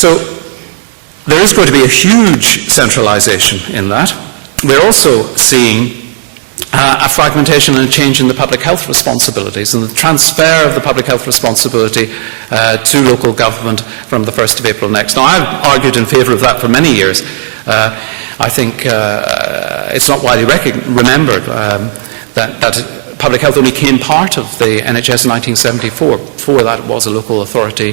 So there is going to be a huge centralisation in that. We're also seeing a fragmentation and a change in the public health responsibilities and the transfer of the public health responsibility to local government from the 1st of April next. Now, I've argued in favour of that for many years. I think it's not widely remembered that public health only came part of the NHS in 1974. Before that, it was a local authority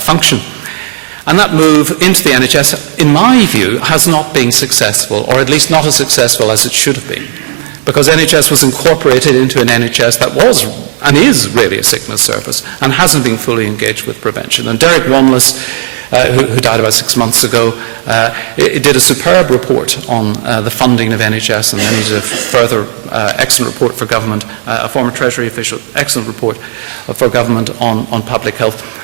function. And that move into the NHS, in my view, has not been successful, or at least not as successful as it should have been. Because NHS was incorporated into an NHS that was and is really a sickness service and hasn't been fully engaged with prevention. And Derek Wanless, who died about 6 months ago, did a superb report on the funding of NHS, and then he did a further excellent report for government, a former Treasury official, excellent report for government on public health.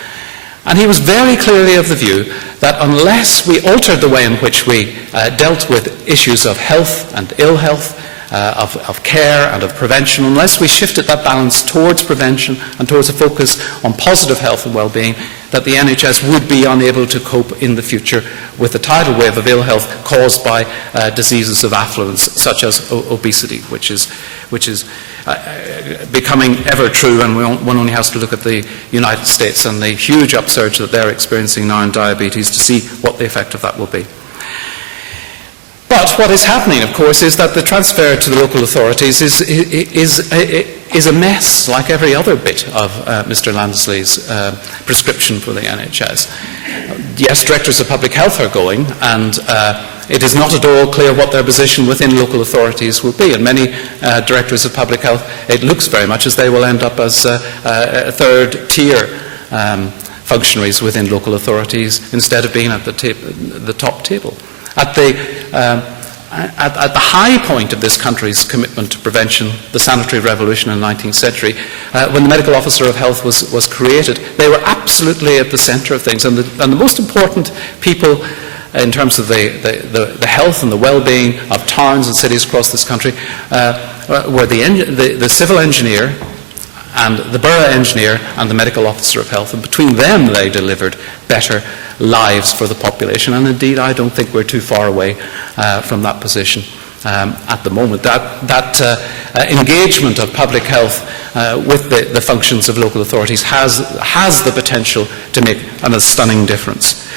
And he was very clearly of the view that unless we altered the way in which we dealt with issues of health and ill health, of care and of prevention, unless we shifted that balance towards prevention and towards a focus on positive health and well-being, that the NHS would be unable to cope in the future with the tidal wave of ill health caused by diseases of affluence, such as obesity, which is becoming ever true, and one only has to look at the United States and the huge upsurge that they're experiencing now in diabetes to see what the effect of that will be. But what is happening, of course, is that the transfer to the local authorities is a mess, like every other bit of Mr. Lansley's prescription for the NHS. Yes, directors of public health are going, and it is not at all clear what their position within local authorities will be. And many directors of public health, it looks very much as they will end up as third-tier functionaries within local authorities instead of being at the top table. At the high point of this country's commitment to prevention, the sanitary revolution in the 19th century, when the medical officer of health was created, they were absolutely at the centre of things. And the most important people in terms of the health and the well-being of towns and cities across this country were the civil engineer and the borough engineer and the medical officer of health. And between them, they delivered better lives for the population, and indeed I don't think we're too far away from that position at the moment. That engagement of public health with the functions of local authorities has the potential to make a stunning difference.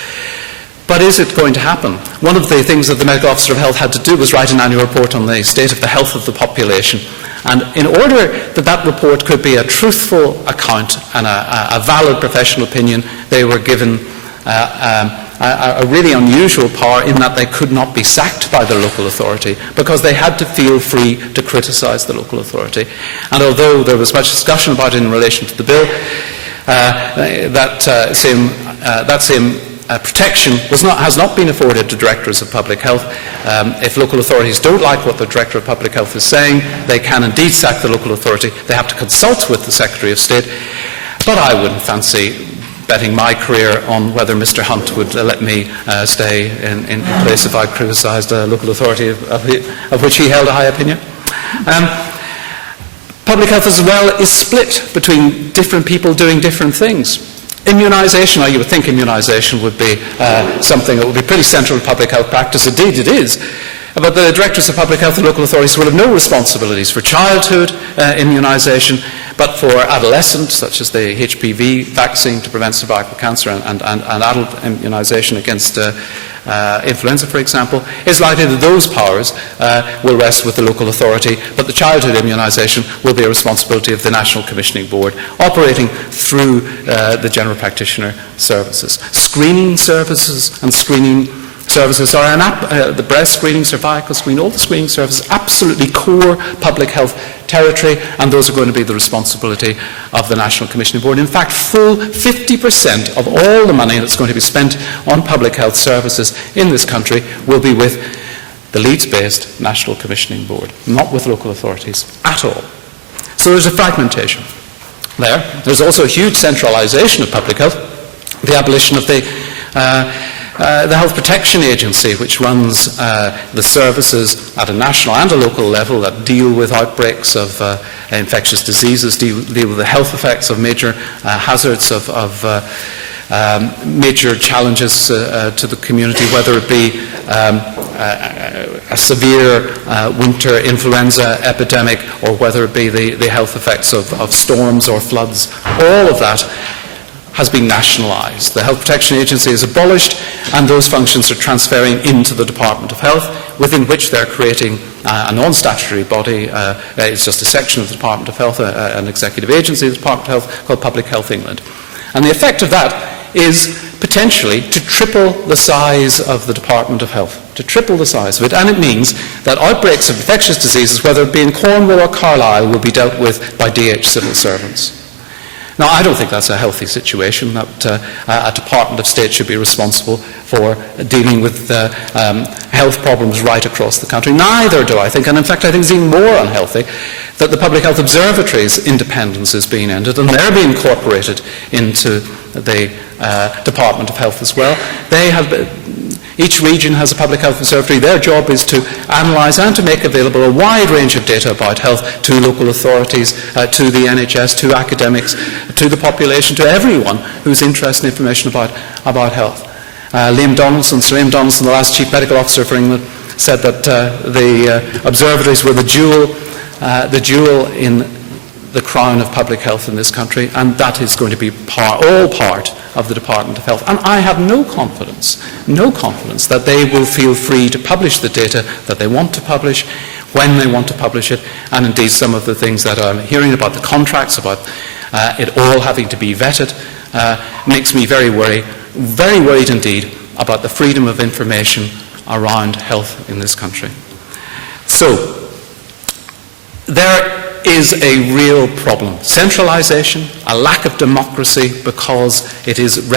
But is it going to happen? One of the things that the medical officer of health had to do was write an annual report on the state of the health of the population. And in order that that report could be a truthful account and a valid professional opinion, they were given a really unusual power in that they could not be sacked by the local authority because they had to feel free to criticise the local authority. And although there was much discussion about it in relation to the bill, that same protection has not been afforded to directors of public health. If local authorities don't like what the Director of Public Health is saying, they can indeed sack the local authority. They have to consult with the Secretary of State. But I wouldn't fancy betting my career on whether Mr. Hunt would let me stay in place if I criticised a local authority of which he held a high opinion. Public health as well is split between different people doing different things. Immunisation, now you would think immunisation would be something that would be pretty central to public health practice. Indeed it is. But the directors of public health and local authorities will have no responsibilities for childhood immunisation, but for adolescents, such as the HPV vaccine to prevent cervical cancer and adult immunisation against influenza, for example, is likely that those powers will rest with the local authority, but the childhood immunisation will be a responsibility of the National Commissioning Board, operating through the general practitioner services. Screening services and screening services are the breast screening, cervical screening, all the screening services, absolutely core public health territory, and those are going to be the responsibility of the National Commissioning Board. In fact, full 50% of all the money that's going to be spent on public health services in this country will be with the Leeds-based National Commissioning Board, not with local authorities at all. So there's a fragmentation there. There's also a huge centralisation of public health, the abolition of the Health Protection Agency, which runs the services at a national and a local level that deal with outbreaks of infectious diseases, deal with the health effects of major hazards of major challenges to the community, whether it be a severe winter influenza epidemic, or whether it be the health effects of storms or floods. All of that has been nationalised. The Health Protection Agency is abolished, and those functions are transferring into the Department of Health, within which they're creating a non-statutory body. It's just a section of the Department of Health, an executive agency of the Department of Health called Public Health England. And the effect of that is potentially to triple the size of the Department of Health, to triple the size of it. And it means that outbreaks of infectious diseases, whether it be in Cornwall or Carlisle, will be dealt with by DH civil servants. Now, I don't think that's a healthy situation, that a Department of State should be responsible for dealing with health problems right across the country. Neither do I think, and in fact I think it's even more unhealthy, that the Public Health Observatory's independence is being ended, and they're being incorporated into the Department of Health as well. Each region has a Public Health Observatory. Their job is to analyse and to make available a wide range of data about health to local authorities, to the NHS, to academics, to the population, to everyone who's interested in information about health. Sir Liam Donaldson, the last Chief Medical Officer for England, said that the observatories were the jewel in the crown of public health in this country, and that is going to be all part of the Department of Health. And I have no confidence that they will feel free to publish the data that they want to publish, when they want to publish it, and indeed some of the things that I'm hearing about the contracts, about it all having to be vetted, makes me very worried indeed about the freedom of information around health in this country. So, there is a real problem. Centralisation, a lack of democracy, because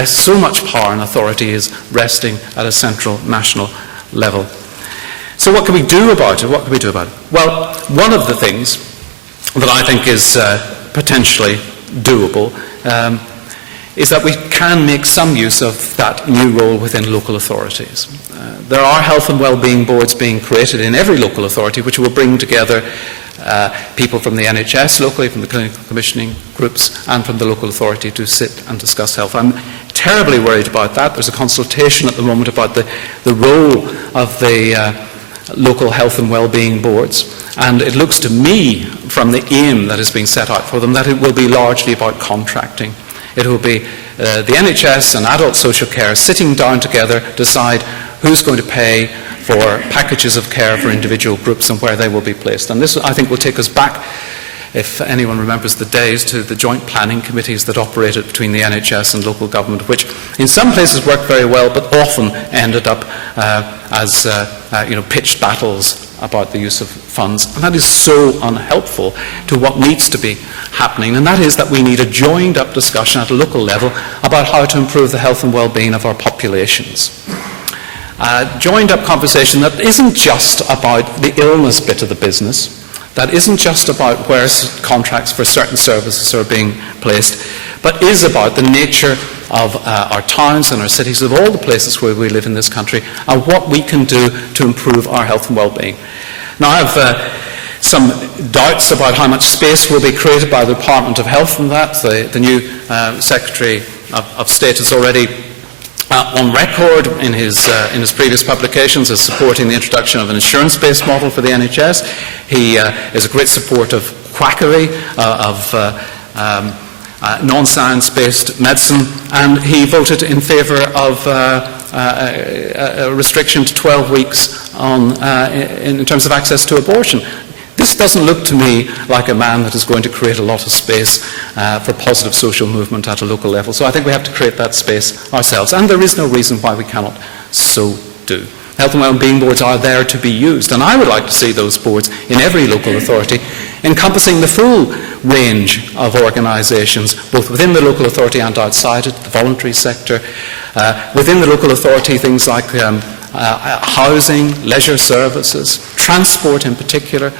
so much power and authority is resting at a central national level. So what can we do about it? Well, one of the things that I think is potentially doable is that we can make some use of that new role within local authorities. There are health and wellbeing boards being created in every local authority, which will bring together people from the NHS locally, from the clinical commissioning groups, and from the local authority to sit and discuss health. I'm terribly worried about that. There's a consultation at the moment about the role of the local health and wellbeing boards, and it looks to me, from the aim that is being set out for them, that it will be largely about contracting. It will be the NHS and adult social care sitting down together, decide who's going to pay for packages of care for individual groups and where they will be placed. And this, I think, will take us back, if anyone remembers the days, to the joint planning committees that operated between the NHS and local government, which in some places worked very well, but often ended up as pitched battles about the use of funds. And that is so unhelpful to what needs to be happening, and that is that we need a joined-up discussion at a local level about how to improve the health and well-being of our populations. Joined-up conversation that isn't just about the illness bit of the business, that isn't just about where contracts for certain services are being placed, but is about the nature of our towns and our cities, of all the places where we live in this country, and what we can do to improve our health and well-being. Now, I have some doubts about how much space will be created by the Department of Health in that. The new Secretary of State has already on record in his previous publications as supporting the introduction of an insurance-based model for the NHS. He is a great supporter of quackery, of non-science-based medicine, and he voted in favour of a restriction to 12 weeks in terms of access to abortion. This doesn't look to me like a man that is going to create a lot of space for positive social movement at a local level. So I think we have to create that space ourselves. And there is no reason why we cannot so do. Health and wellbeing boards are there to be used. And I would like to see those boards in every local authority encompassing the full range of organisations, both within the local authority and outside it, the voluntary sector. Within the local authority, things like housing, leisure services, transport in particular,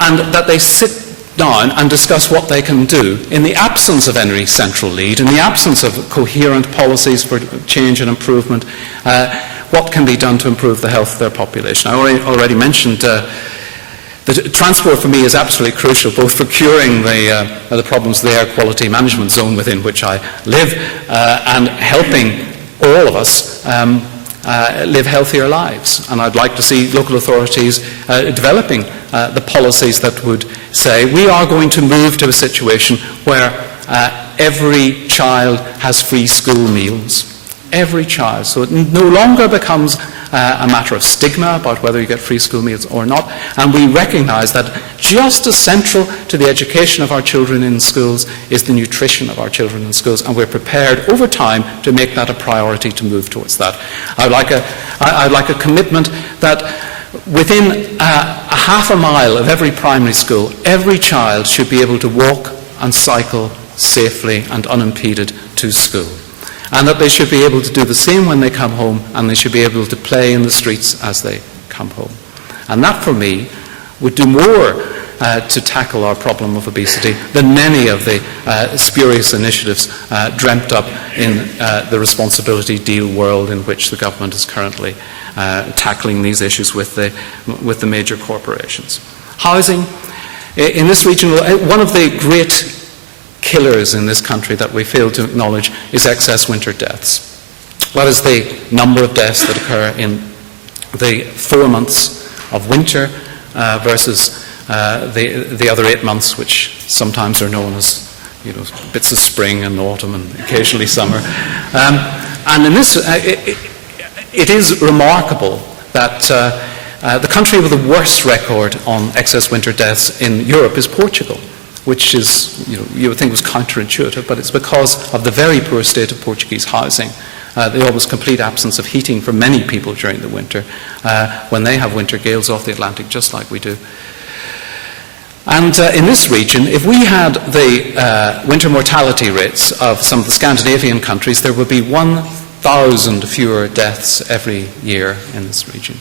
and that they sit down and discuss what they can do in the absence of any central lead, in the absence of coherent policies for change and improvement, what can be done to improve the health of their population. I already mentioned The transport for me is absolutely crucial, both for curing the problems of the air quality management zone within which I live and helping all of us live healthier lives. And I'd like to see local authorities developing the policies that would say we are going to move to a situation where every child has free school meals. Every child. So it no longer becomes a matter of stigma about whether you get free school meals or not. And we recognise that just as central to the education of our children in schools is the nutrition of our children in schools. And we're prepared over time to make that a priority to move towards that. I'd like a commitment that within a half a mile of every primary school, every child should be able to walk and cycle safely and unimpeded to school. And that they should be able to do the same when they come home, and they should be able to play in the streets as they come home. And that, for me, would do more to tackle our problem of obesity than many of the spurious initiatives dreamt up in the responsibility deal world in which the government is currently tackling these issues with the major corporations. Housing. In this region, one of the great killers in this country that we fail to acknowledge is excess winter deaths. That is the number of deaths that occur in the 4 months of winter versus the other 8 months, which sometimes are known as bits of spring and autumn and occasionally summer. And in this, it is remarkable that the country with the worst record on excess winter deaths in Europe is Portugal, which is, you would think was counterintuitive, but it's because of the very poor state of Portuguese housing, the almost complete absence of heating for many people during the winter, when they have winter gales off the Atlantic, just like we do. And in this region, if we had the winter mortality rates of some of the Scandinavian countries, there would be 1,000 fewer deaths every year in this region.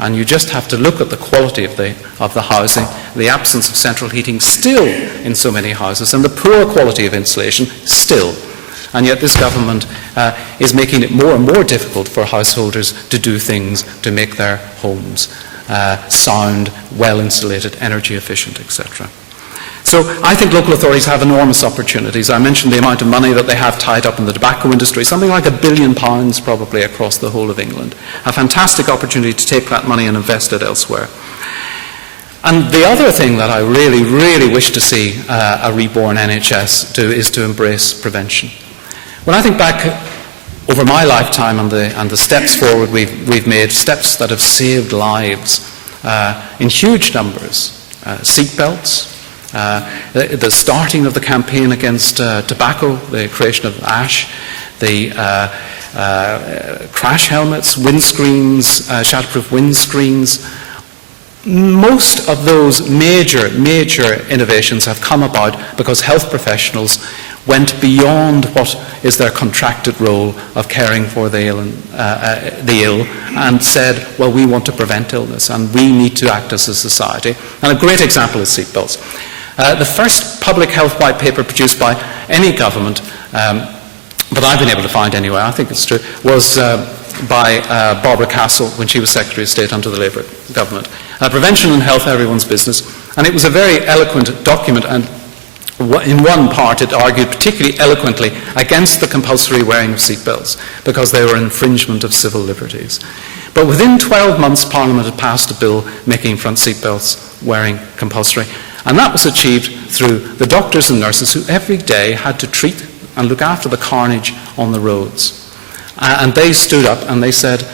And you just have to look at the quality of the housing, the absence of central heating still in so many houses, and the poor quality of insulation still. And yet this government is making it more and more difficult for householders to do things to make their homes sound, well-insulated, energy-efficient, etc. So I think local authorities have enormous opportunities. I mentioned the amount of money that they have tied up in the tobacco industry, something like £1 billion probably across the whole of England. A fantastic opportunity to take that money and invest it elsewhere. And the other thing that I really, really wish to see a reborn NHS do is to embrace prevention. When I think back over my lifetime and the steps forward we've made, steps that have saved lives in huge numbers, seatbelts, the starting of the campaign against tobacco, the creation of ASH, the crash helmets, windscreens, shatterproof windscreens. Most of those major innovations have come about because health professionals went beyond what is their contracted role of caring for the ill and said, well, we want to prevent illness and we need to act as a society. And a great example is seatbelts. The first public health white paper produced by any government, that I've been able to find anyway, I think it's true, was by Barbara Castle when she was Secretary of State under the Labour government. Prevention and Health, Everyone's Business. And it was a very eloquent document, and in one part it argued particularly eloquently against the compulsory wearing of seatbelts because they were an infringement of civil liberties. But within 12 months Parliament had passed a bill making front seatbelts wearing compulsory. And that was achieved through the doctors and nurses who every day had to treat and look after the carnage on the roads. And they stood up and they said,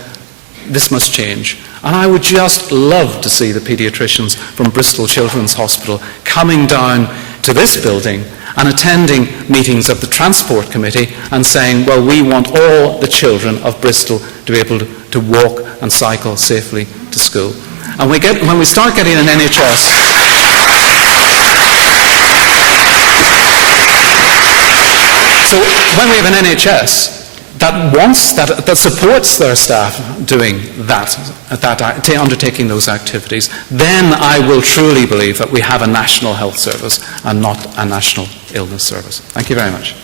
this must change. And I would just love to see the paediatricians from Bristol Children's Hospital coming down to this building and attending meetings of the Transport Committee and saying, well, we want all the children of Bristol to be able to walk and cycle safely to school. And when we start getting an NHS... So when we have an NHS that supports their staff doing undertaking those activities, then I will truly believe that we have a national health service and not a national illness service. Thank you very much.